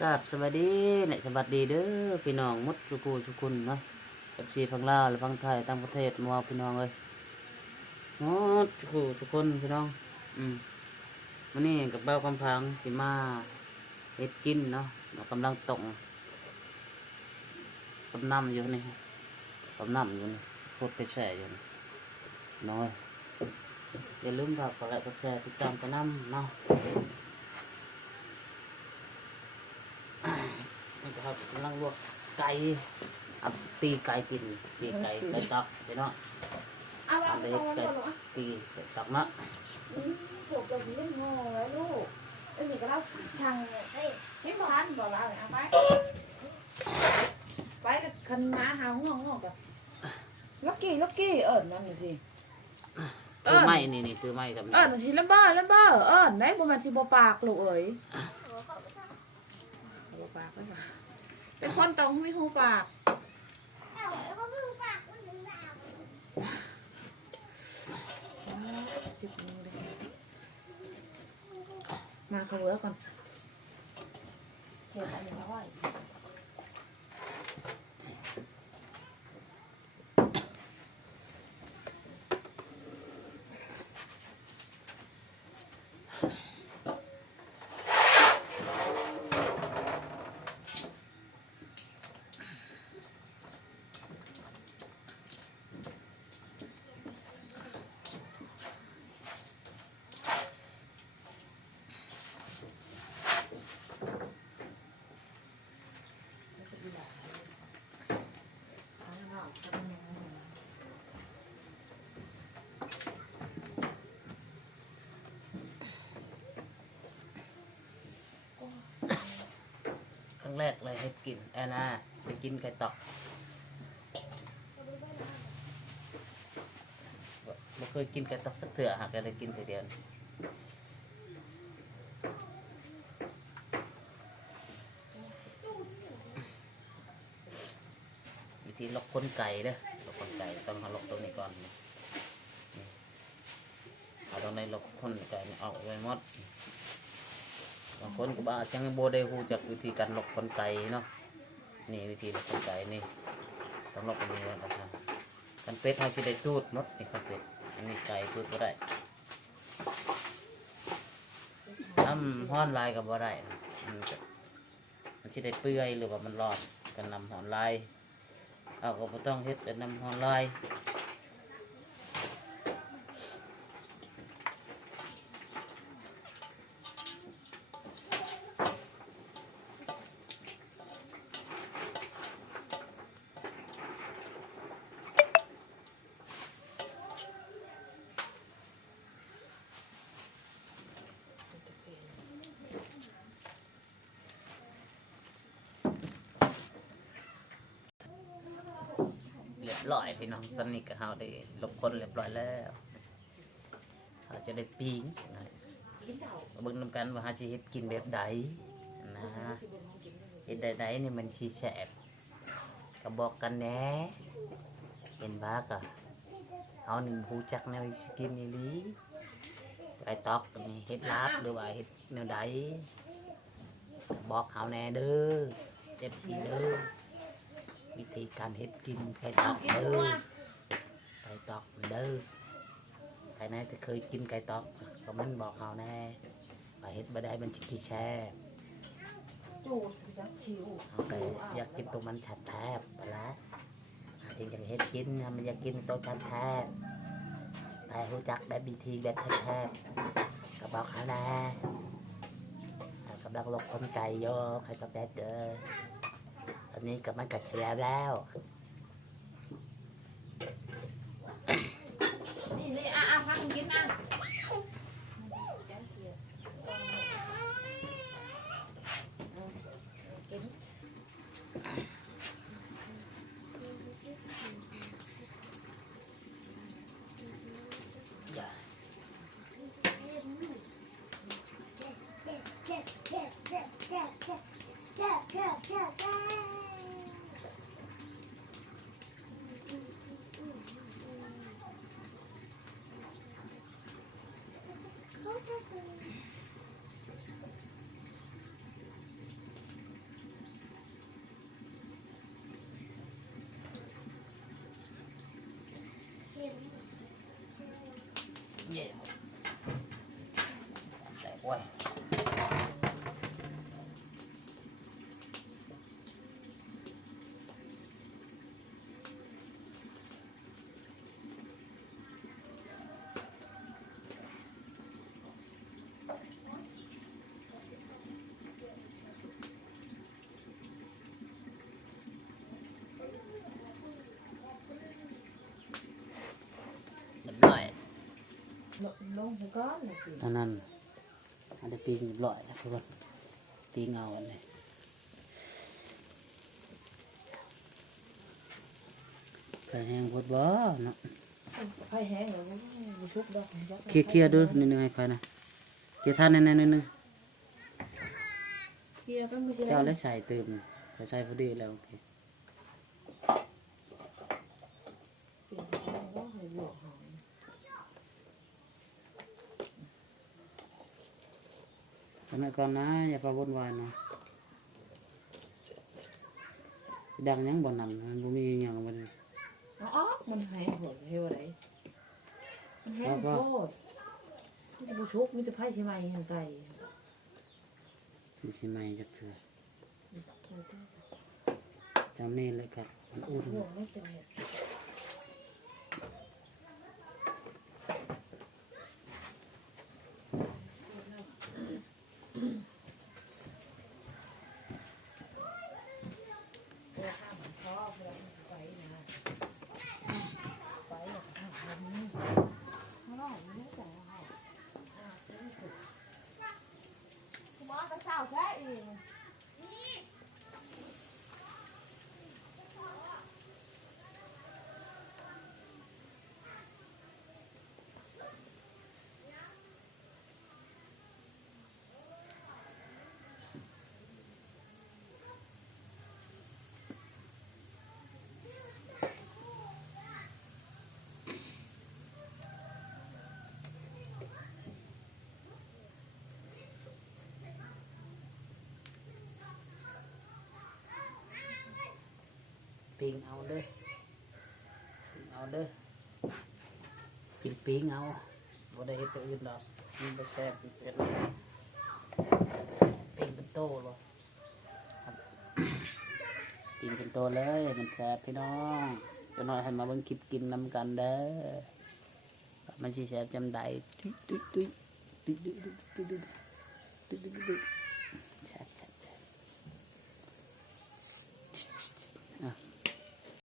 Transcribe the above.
กราบสวัสดีเนี่ยสวัสดีเด้อพี่น้องมดทุกคู่ทุกคนเนาะเอฟซีฝั่งลาวหรือฝั่งไทยต่างประเทศมาพี่น้องเลยมดทุกคู่ทุกคนพี่น้องวันนี้กับเบ้ากำพังสิมาเฮ็ดกินเนาะเรากำลังตกกำน้ำอยู่นี่กำน้ำอยู่นี่โคตรไปแช่อยู่นี่น้อยอย่าลืมฝากกดไลค์กดแชร์ติดตามกันน้ำเนาะนี่ครับกำลังลวกไก่เอาตีไก่กินตีไก่ตักเดี๋ยวเนาะเอาไปไก่ตีไก่ตักเนาะถูกกับเล่นงอแล้วลูกเอ้ยนี่ก็เล่าช่างเนี่ยเอ้ยชิมพันบอกเราเนี่ยเอาไปกับคันม้าหาวงอกกับล็อกกี้เอิญนั่นน่ะสิถือไม้นี่ถือไม้กับเอิญน่ะสิแล้วบ้าเอิญไหนบ่แม่นสิบ่ปากลูกเอ้ยบ่ปากไม่ปากเป็นคนต้องมีหูปากมาเขาเลือกก่อนเดี๋ยวอันนี้เอาไว้ครั้งแรกเลยให้กินแอนนาไปกินไก่ตอกไม่เคยกินไก่ตอกสักเถื่อหากอะไรกินแต่เดียววิธีลอกขนไก่เด้อลอกขนไก่ต้องเอาลอกตรงนี้ก่อนนี่เอาตรงในลอกขนไก่ออกไว้หมดบางคนก็บอกจังโบได้ฮู้จักวิธีการลอกขนไก่เนาะนี่วิธีลอกขนไก่นี่ต้องลอกตรงนี้นะครับกันเป็ดเขาจะได้จูดมดนี่กันเป็ดอันนี้ไก่จูดก็ได้น้ำห้อนลายกับบ่ได้มันจะได้เปื่อยหรือว่ามันรอดกันน้ำห้อนลายเอาก็บ่ต้องเฮ็ดแต่น้ำห้อนลายเรียบร้อยพี่น้องตอนนี้ก็เฮาได้ลบคนเรียบร้อยแล้วเราจะได้ปิ้งนะเบิ่งนำกันว่าเฮาสิเฮ็ดกินแบบใดนะเฮ็ดใดนี่มันสิแซ่บก็บอกกันแหน่เห็นบ่ก็เฮานี่ฮู้จักแนวสิกินอีหลีไก่ตอกนี่เฮ็ดลาบหรือว่าเฮ็ดแนวใดบอกเฮาแหน่เด้อFCเด้อวิธีการเฮ็ดกินไก่ตอกเด้อไก่ตอกเด้อใครไหนที่เคยกินไก่ตอกก็มันบอกเขาแน่ว่าเฮ็ดบ่ได้มันสิขี้แช่โอเคอยากกินตรงมันแทบไปแล้วจริงจะเฮ็ดกินมันอยากกินตัวแทบแต่รู้จักแบบวิธีแบบแทบก็บอกเขาแน่กำลังลบคนไก่โยใครก็แบบเด้อตอนนี้ก็มันกัดแล้วนี่พักกินนะกิน เย่หมดใส่ไว้เรียบร้อย ลงไปก้อนเลยสิ เท่านั้นอันนี้ปีงเรียบร้อยแล้วทุกคนปีงเอาอันนี้ไข่แห้งพดบ่เนาะ ไฟแห้งเลยไม่ชุบดอก เคลียร์ๆดูนิดนึงให้ใครนะเคลียร์ท่านแน่ๆนิดนึง เคลียร์ก็ไม่ใช่ เจ้าแล้วใส่เติมใส่พอดีแล้วโอเคทำไมก่อนนะอย่าไปวุ่นวายเนาะดังยังบ่นั่นมันบ่มีหยังบ่ได้ อ๋อมันแห้งโหดเฮวอะไรมันแห้งโคตรมันจะไม่ชุบมันจะไพ่ใช่ไหมหันไก่ มีสิไหมจักเทื่อจังนี้เลยครับมันอุ่น ห่วงไม่จะเห็ดเช้าแค่เอง ปิ้งเอาเด้อปิ้งเอาเด้อกินปิ้งเอาบ่ได้เฮ็ดตัวอื่นดอกมันบ่แซ่บเป็นปิ้งเป็นโตบ่ครับปิ้งเป็นโตเลยมันแซ่บพี่น้องจะน้อยให้มาเบิ่งคลิปกินนำกันเด้อมันสิแซ่บจำใดตุ้ยตุ้ยตุ้ยตุ้ยตุ้ยตุ้ยตุ้ยตุ้ยตุ้ย